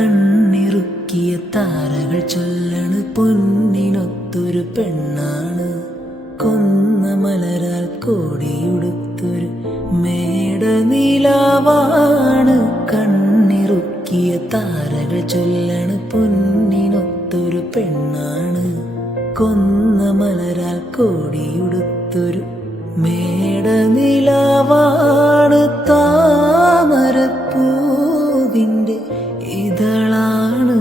കണ്ണിറുക്കിയ താരകൾ ചൊല്ലണ് പൊന്നിനൊത്തൊരു പെണ്ണാണ്. കൊന്ന മലരാൽ കോടിയുടുത്തൊരു മേടനിലാവാണ്. കണ്ണിറുക്കിയ താരകൾ ചൊല്ലണ് പൊന്നിനൊത്തൊരു പെണ്ണാണ്. കൊന്ന മലരാൽ കോടിയുടുത്തൊരു മേടനിലാവാണ്. താമരപ്പൂവിൻ്റെ ഇതളാണ്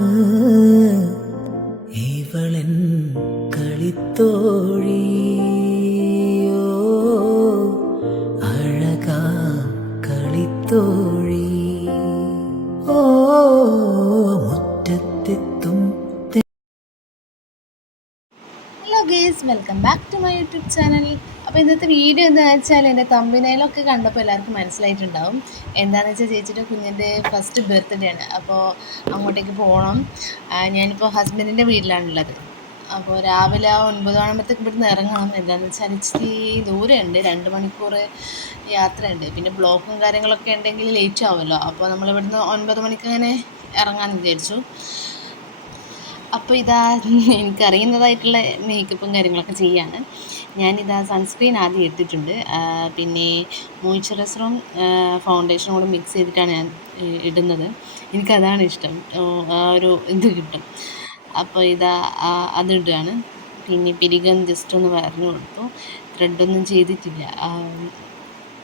ഇവളൻ കളിത്തോഴിയോ, അഴകാം കളിത്തോഴി. ഓ മുറ്റത്തെത്തും. Hello guys, welcome back to my YouTube channel. അപ്പോൾ ഇന്നത്തെ വീഡിയോ എന്താണെന്ന് വെച്ചാൽ എൻ്റെ തമ്പനയിലൊക്കെ കണ്ടപ്പോൾ എല്ലാവർക്കും മനസ്സിലായിട്ടുണ്ടാവും. എന്താണെന്ന് വെച്ചാൽ ചേച്ചിയുടെ കുഞ്ഞിൻ്റെ ഫസ്റ്റ് ബർത്ത്ഡേ ആണ്. അപ്പോൾ അങ്ങോട്ടേക്ക് പോകണം. ഞാനിപ്പോൾ ഹസ്ബൻഡിൻ്റെ വീട്ടിലാണുള്ളത്. അപ്പോൾ രാവിലെ 9 ആകുമ്പോഴത്തേക്ക് ഇവിടുന്ന് ഇറങ്ങണം. എന്താണെന്ന് വെച്ചാൽ ഇച്ചിരി ദൂരമുണ്ട്, 2 മണിക്കൂർ യാത്രയുണ്ട്. പിന്നെ ബ്ലോക്കും കാര്യങ്ങളൊക്കെ ഉണ്ടെങ്കിൽ ലേറ്റ് ആവുമല്ലോ. അപ്പോൾ നമ്മളിവിടുന്ന് 9 മണിക്ക് അങ്ങനെ ഇറങ്ങാമെന്ന് വിചാരിച്ചു. അപ്പോൾ ഇതാ എനിക്കറിയുന്നതായിട്ടുള്ള മേക്കപ്പും കാര്യങ്ങളൊക്കെ ചെയ്യാണ്. ഞാനിതാ സൺസ്ക്രീൻ ആദ്യം എടുത്തിട്ടുണ്ട്. പിന്നെ മോയ്സ്ചറൈസറും ഫൗണ്ടേഷനും കൂടെ മിക്സ് ചെയ്തിട്ടാണ് ഞാൻ ഇടുന്നത്. എനിക്കതാണ് ഇഷ്ടം, ആ ഒരു ഇത് കിട്ടും. അപ്പോൾ ഇതാ അതിടുകയാണ്. പിന്നെ പിരികം ജസ്റ്റ് ഒന്ന് വരഞ്ഞു കൊടുത്തു. ത്രെഡൊന്നും ചെയ്തിട്ടില്ല,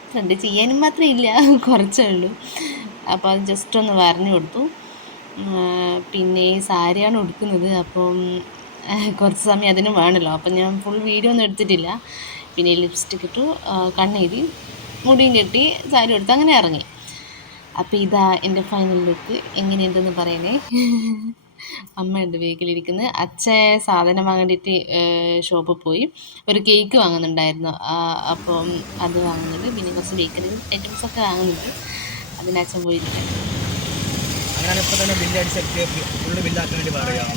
ത്രെഡ് ചെയ്യാനും മാത്രമേ ഇല്ല, കുറച്ചേ ഉള്ളൂ. അപ്പോൾ അത് ജസ്റ്റ് ഒന്ന് വരഞ്ഞു കൊടുത്തു. പിന്നെ ഈ സാരിയാണ് ഉടുക്കുന്നത്. അപ്പം കുറച്ച് സമയം അതിന് വേണമല്ലോ. അപ്പം ഞാൻ ഫുൾ വീഡിയോ ഒന്നും എടുത്തിട്ടില്ല. പിന്നെ ലിപ്സ്റ്റിക് ഇട്ടു, കണ്ണെഴുതി, മുടിയും കെട്ടി, സാരി എടുത്ത് അങ്ങനെ ഇറങ്ങി. അപ്പോൾ ഇതാ എൻ്റെ ഫൈനൽ ലുക്ക്. എങ്ങനെയുണ്ടെന്ന് പറയണേ. അമ്മയുണ്ട് വീട്ടിലിരിക്കുന്നത്. അച്ഛൻ സാധനം വാങ്ങേണ്ടിയിട്ട് ഷോപ്പിൽ പോയി ഒരു കേക്ക് വാങ്ങുന്നുണ്ടായിരുന്നു. അപ്പം അത് വാങ്ങുന്നുണ്ട്. പിന്നെ കുറച്ച് ബേക്കറി ഐറ്റംസൊക്കെ വാങ്ങുന്നുണ്ട്. അതിന് അച്ഛൻ പോയിരിക്കും. ഞാനിപ്പോൾ തന്നെ ബില്ല് അടിച്ചിട്ട് ഫുള്ള് ബില്ലാക്കാൻ വേണ്ടി പറയാം.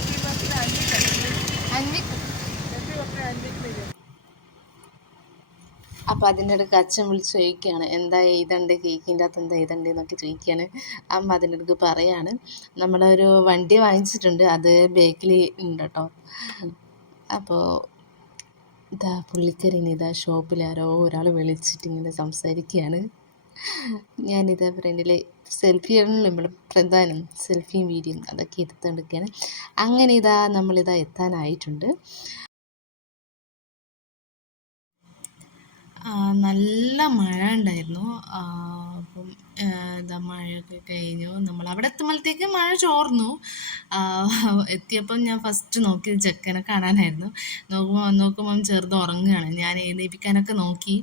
അപ്പോൾ അതിൻ്റെ ഇടയ്ക്ക് അച്ഛൻ വിളിച്ച് ചോദിക്കുകയാണ്, എന്താ എഴുതണ്ട്, കേക്കിൻ്റെ അകത്ത് എന്താ എഴുതണ്ട് എന്നൊക്കെ ചോദിക്കുകയാണ്. അമ്മ അതിൻ്റെ ഇടയ്ക്ക് പറയാണ്, നമ്മളൊരു വണ്ടി വാങ്ങിച്ചിട്ടുണ്ട്, അത് ബേക്കിൽ ഉണ്ട് കേട്ടോ. അപ്പോൾ ഇതാ പുള്ളിക്കാരിന് ഇതാ ഷോപ്പിൽ ആരോ ഒരാൾ വിളിച്ചിട്ട് ഇങ്ങനെ സംസാരിക്കുകയാണ്. ഞാനിതാ ഫ്രണ്ടിൽ സെൽഫിയാണല്ലോ നമ്മൾ പ്രധാനം, സെൽഫിയും വീഡിയോയും അതൊക്കെ എടുത്തുകൊണ്ടിരിക്കുകയാണ്. അങ്ങനെ ഇതാ നമ്മളിതാ എത്താനായിട്ടുണ്ട്. നല്ല മഴ ഉണ്ടായിരുന്നു. അപ്പം ഇതാ മഴയൊക്കെ കഴിഞ്ഞു. നമ്മൾ അവിടെ എത്തുമ്പോഴത്തേക്ക് മഴ ചോർന്നു. എത്തിയപ്പം ഞാൻ ഫസ്റ്റ് നോക്കിയത് ചെക്കനെ കാണാനായിരുന്നു. നോക്കുമ്പം ചെറുത് ഉറങ്ങുകയാണ്. ഞാൻ എഴുന്നേൽപ്പിക്കാനൊക്കെ നോക്കി.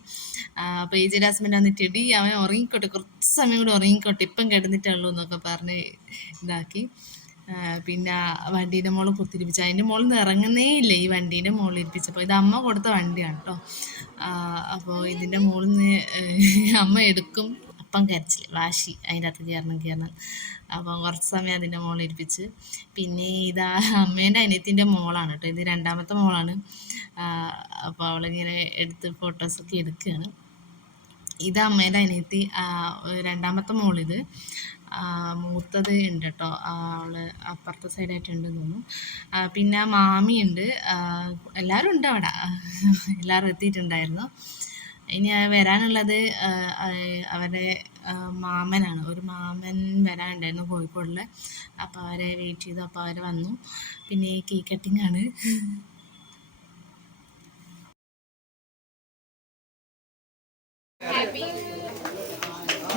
അപ്പോൾ ഏജിയുടെ ഹസ്ബൻഡ് വന്നിട്ട്, എടി അവൻ ഉറങ്ങിക്കോട്ടെ, കുറച്ച് സമയം കൂടി ഉറങ്ങിക്കോട്ടെ, ഇപ്പം കിടന്നിട്ടുള്ളൂ എന്നൊക്കെ പറഞ്ഞ് ഇതാക്കി. പിന്നെ വണ്ടീൻ്റെ മുകളിൽ കുത്തിരിപ്പിച്ചു. അതിൻ്റെ മുകളിൽ നിന്ന് ഇറങ്ങുന്നേ ഇല്ല, ഈ വണ്ടീൻ്റെ മുകളിൽ ഇരിപ്പിച്ചപ്പോൾ. ഇത് അമ്മ കൊടുത്ത വണ്ടിയാണ് കേട്ടോ. അപ്പോൾ ഇതിൻ്റെ മുകളിൽ നിന്ന് അമ്മ എടുക്കും, അപ്പം കരച്ചിൽ, വാശി, അതിൻ്റെ അകത്ത് കയറണം. അപ്പം കുറച്ച് സമയം അതിൻ്റെ മുകളിൽ ഇരിപ്പിച്ച്. പിന്നെ ഇതാ അമ്മേൻ്റെ അനിയത്തിൻ്റെ മോളാണ് കേട്ടോ, ഇത് 2ാമത്തെ മോളാണ്. അപ്പോൾ അവളിങ്ങനെ എടുത്ത് ഫോട്ടോസൊക്കെ എടുക്കുകയാണ്. ഇത് അമ്മേൻ്റെ അനിയത്തി, 2ാമത്തെ മോളിത്. മൂത്തത് ഉണ്ട് കേട്ടോ, അവൾ അപ്പുറത്തെ സൈഡായിട്ടുണ്ടെന്ന് തോന്നുന്നു. പിന്നെ മാമിയുണ്ട്, എല്ലാവരും ഉണ്ട് അവിടെ, എല്ലാവരും എത്തിയിട്ടുണ്ടായിരുന്നു. ഇനി വരാനുള്ളത് അവരുടെ മാമനാണ്, ഒരു മാമൻ വരാനുണ്ടായിരുന്നു കോഴിക്കോടിൽ. അപ്പോൾ അവരെ വെയിറ്റ് ചെയ്തു. അപ്പോൾ അവർ വന്നു. പിന്നെ കേക്ക് കട്ടിങ് ആണ്.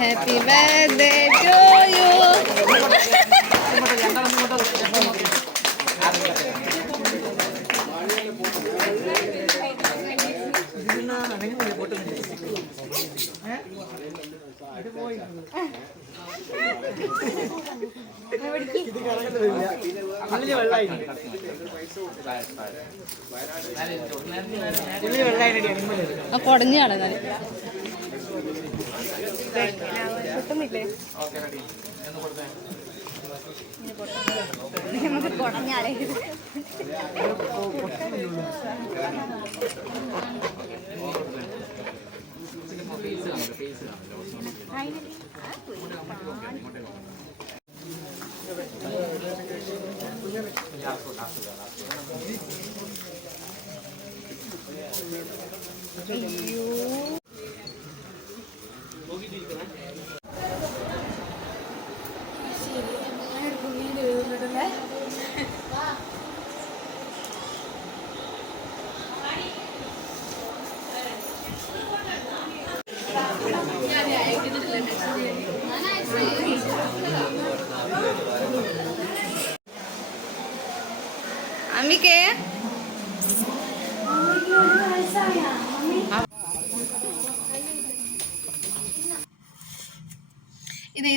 Happy birthday to you. കൊടഞ്ഞാണ് കിട്ടുന്നില്ലേ? നമുക്ക് കൊടഞ്ഞാലേ അമ്മിക്കേ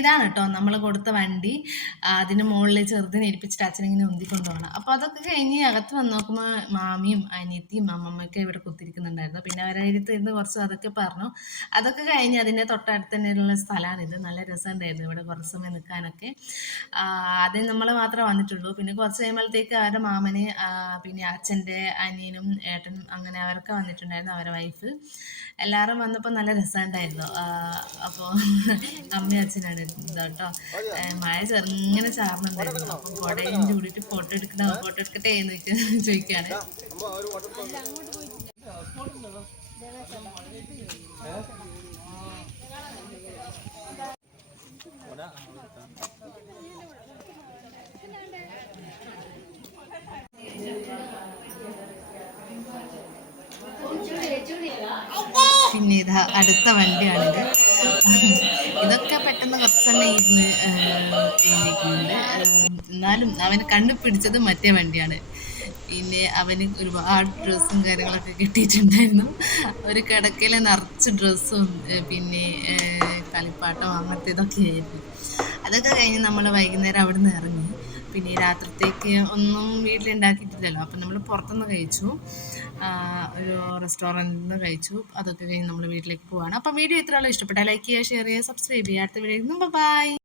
ഇതാണ് കേട്ടോ നമ്മൾ കൊടുത്ത വണ്ടി. അതിന് മുകളിൽ ചെറുതിനെ ഏൽപ്പിച്ചിട്ട് അച്ഛനിങ്ങനെ ഉന്തിക്കൊണ്ടുപോകണം. അപ്പോൾ അതൊക്കെ കഴിഞ്ഞ് അകത്ത് വന്ന് നോക്കുമ്പോൾ മാമിയും അനിയത്തിയും അമ്മമ്മയൊക്കെ ഇവിടെ കുത്തിരിക്കുന്നുണ്ടായിരുന്നു. പിന്നെ അവരെ ഇരുന്ന് കുറച്ച് അതൊക്കെ പറഞ്ഞു. അതൊക്കെ കഴിഞ്ഞ് അതിൻ്റെ തൊട്ടടുത്ത് തന്നെയുള്ള സ്ഥലമാണിത്. നല്ല രസമുണ്ടായിരുന്നു ഇവിടെ കുറച്ച് സമയം നിൽക്കാനൊക്കെ. ആദ്യം നമ്മൾ മാത്രമേ വന്നിട്ടുള്ളൂ. പിന്നെ കുറച്ച് കഴിയുമ്പോഴത്തേക്ക് അവരുടെ മാമന് പിന്നെ അച്ഛൻ്റെ അനിയനും ഏട്ടനും അങ്ങനെ അവരൊക്കെ വന്നിട്ടുണ്ടായിരുന്നു, അവരുടെ വൈഫ്. എല്ലാവരും വന്നപ്പോൾ നല്ല രസമുണ്ടായിരുന്നു. അപ്പോൾ അമ്മയും അച്ഛനാണ് കേട്ടോ. മഴ ചെറുങ്ങനെ ചാർന്നുണ്ടായിരുന്നു. അപ്പം കുടയും ചൂടിയിട്ട് ഫോട്ടോ എടുക്കട്ടെ എന്ന് ചോദിക്കുകയാണ്. പിന്നെ ഇതാ അടുത്ത വണ്ടിയാണിത്. ഇതൊക്കെ പെട്ടെന്ന് കുറച്ച് തന്നെ ഇരുന്ന് എഴുതിയിട്ടുണ്ട്. എന്നാലും അവന് കണ്ടുപിടിച്ചത് മറ്റേ വണ്ടിയാണ്. പിന്നെ അവന് ഒരുപാട് ഡ്രസ്സും കാര്യങ്ങളൊക്കെ കിട്ടിയിട്ടുണ്ടായിരുന്നു. ഒരു കിടക്കയിൽ നിറച്ച് ഡ്രസ്സും പിന്നെ കളിപ്പാട്ടം അങ്ങനത്തെ ഇതൊക്കെ ആയിരുന്നു. അതൊക്കെ കഴിഞ്ഞ് നമ്മൾ വൈകുന്നേരം അവിടെ നിന്ന് ഇറങ്ങി. പിന്നെ രാത്രിത്തേക്ക് ഒന്നും വീട്ടിലുണ്ടാക്കിയിട്ടില്ലല്ലോ, അപ്പം നമ്മൾ പുറത്തുനിന്ന് കഴിച്ചു, ഒരു റെസ്റ്റോറൻറ്റിൽ നിന്ന് കഴിച്ചു. അതൊക്കെ കഴിഞ്ഞ് നമ്മൾ വീട്ടിലേക്ക് പോവാണ്. അപ്പം വീഡിയോ ഇത്രയുള്ള ഇഷ്ടപ്പെട്ടാൽ ലൈക്ക് ചെയ്യുക, ഷെയർ ചെയ്യുക, സബ്സ്ക്രൈബ് ചെയ്യുക. അടുത്ത വീഡിയോ ബൈ.